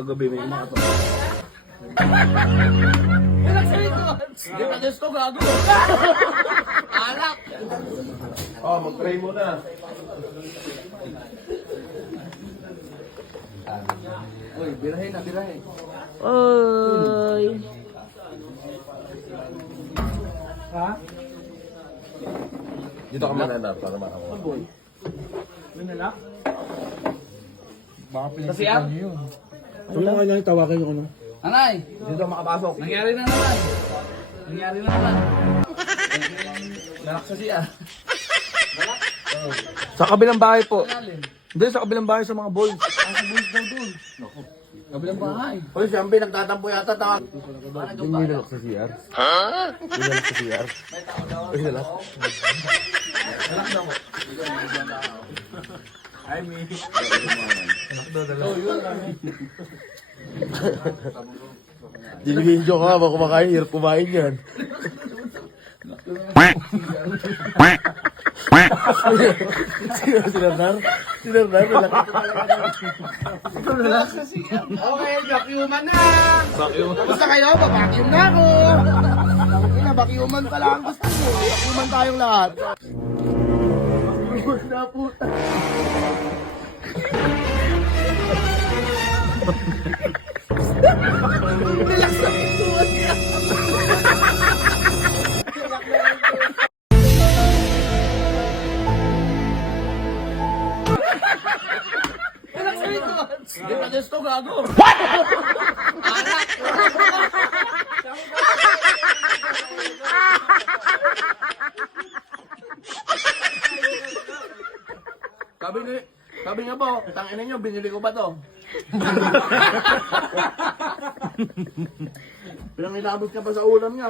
Gabi may mga to. Hindi pa gusto gago. Alak. Oh, mag-try muna. Uy, birahin na, birahin. Oy. Ha? Dito ka muna na para makawa. Boy. Ano na lang? Baka Kasi ah? yun. Ano nga lang tawagan yung ano? Anay, Dito makapasok. nangyari na naman. Nangyari na naman. Lalak sa siya. Sa kabilang bahay po. Lalim. Hindi, sa kabilang bahay sa mga balls. Ang bulis daw doon. Kabilang bahay. Hoy, siyempre nagtatampo yata ta. Hindi may lalak sa CR. Ha? May lalak sa CR. May lalak. Ay, may. Dinibidyo ka, baka kumakain, hirap kumain yan. Sinardar? Sinardar? Lalak sa siya. Okay, vacuuman na. Basta kayo, babacuum na ako. Vacuuman pala ang gusto mo. Vacuuman tayong lahat. Vacuuman na puta. Relax na pintuan niya. Relax na pintuan. Hindi pa gusto gago. Alak. Sabi nga po, tangina nyo, binili ko ba to? Pinang inabot ka pa sa ulam niya.